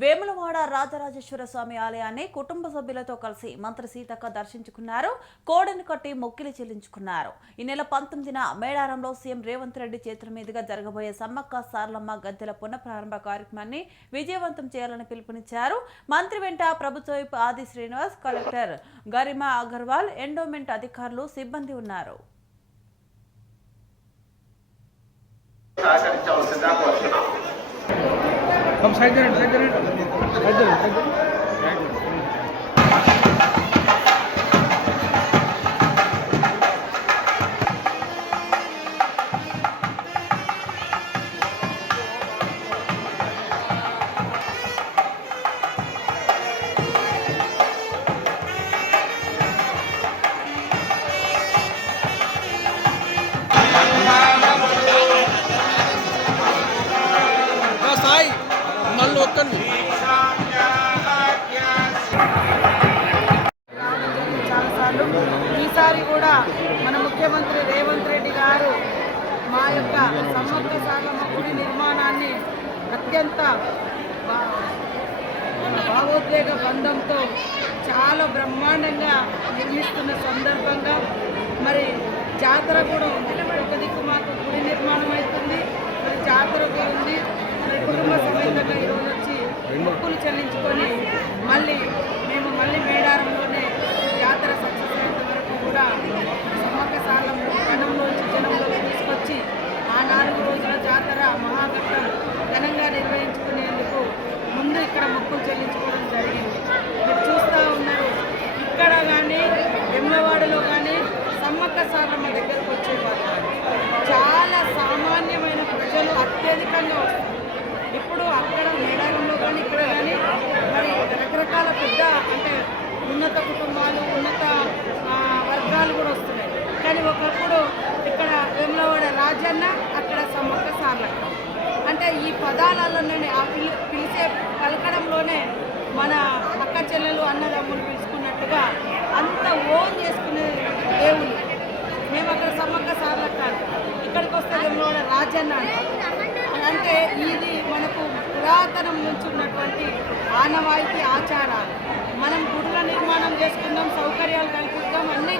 వేములవాడ రాజరాజేశ్వర స్వామి ఆలయాన్ని కుటుంబ సభ్యులతో కలిసి మంత్రి సీతక్క దర్శించుకున్నారు కోడను కట్టి మొక్కిలి చెల్లించుకున్నారు. ఈ నెల పంతొమ్మిదిన మేడారంలో సీఎం రేవంత్ రెడ్డి చేతుల మీదుగా జరగబోయే సమ్మక్క సార్లమ్మ గద్దెల పునఃప్రారంభ కార్యక్రమాన్ని విజయవంతం చేయాలని పిలుపునిచ్చారు. మంత్రి వెంట ప్రభుత్వ ఆది శ్రీనివాస్ కలెక్టర్ గరిమా అగర్వాల్ ఎండోమెంట్ అధికారులు సిబ్బంది ఉన్నారు. 그럼 사이드를 사이드를 사이드를 사이드를 మళ్ళీ చాలాసార్లు ఈసారి కూడా మన ముఖ్యమంత్రి రేవంత్ రెడ్డి గారు మా యొక్క సమగ్ర సాగమ గుడి నిర్మాణాన్ని అత్యంత భావోద్వేగ బంధంతో చాలా బ్రహ్మాండంగా నిర్మిస్తున్న సందర్భంగా మరి జాతర కూడా ఉంది. ఒక దిక్కు మాకు గుడి నిర్మాణం అవుతుంది మరి జాతర ఉంది మరి కుటుంబ సమేతంగా ఈరోజు మొక్కులు చెల్లించుకొని మళ్ళీ మేము మళ్ళీ మేడారంలోనే జాతర సక్సెస్ అయ్యేంత వరకు కూడా సమ్మక్క సాలం జనంలోంచి జనంలోకి తీసుకొచ్చి ఆ నాలుగు రోజుల జాతర మహాఘట్టం ఘనంగా నిర్వహించి ముందు ఇక్కడ మొక్కులు చెల్లించుకోవడం జరిగింది మీరు చూస్తూ ఉన్నారు ఇక్కడ కానీ వెమ్లవాడలో కానీ సమ్మక్క సారమ్మ దగ్గరకు వచ్చేవారు చాలా సామాన్యమైన ప్రజలు అత్యధికంగా వస్తారు ఇప్పుడు అక్కడ మేడారంలో కానీ ఇక్కడ కానీ మరి రకరకాల పెద్ద అంటే ఉన్నత కుటుంబాలు ఉన్నత ఆ, వర్గాలు కూడా వస్తున్నాయి కానీ ఒకప్పుడు ఇక్కడ వేములవాడ రాజన్న అక్కడ సమ్మక్క సార్లక్క అంటే ఈ పదాలలోనే ఆ పిలి పిలిచే పలకడంలోనే మన అక్క చెల్లెలు అన్నదమ్ములు పిలుచుకున్నట్టుగా అంత ఓన్ చేసుకునే దేవుడు మేము అక్కడ సమ్మక్క సార్లక్క ఇక్కడికి వస్తే వేములవాడ రాజన్న అంటే ఇది మనకు పురాతనం నుంచి ఉన్నటువంటి ఆనవాయితీ ఆచారాలు. మనం గుడుల నిర్మాణం చేసుకుందాం సౌకర్యాలు కల్పిస్తాం అన్నీ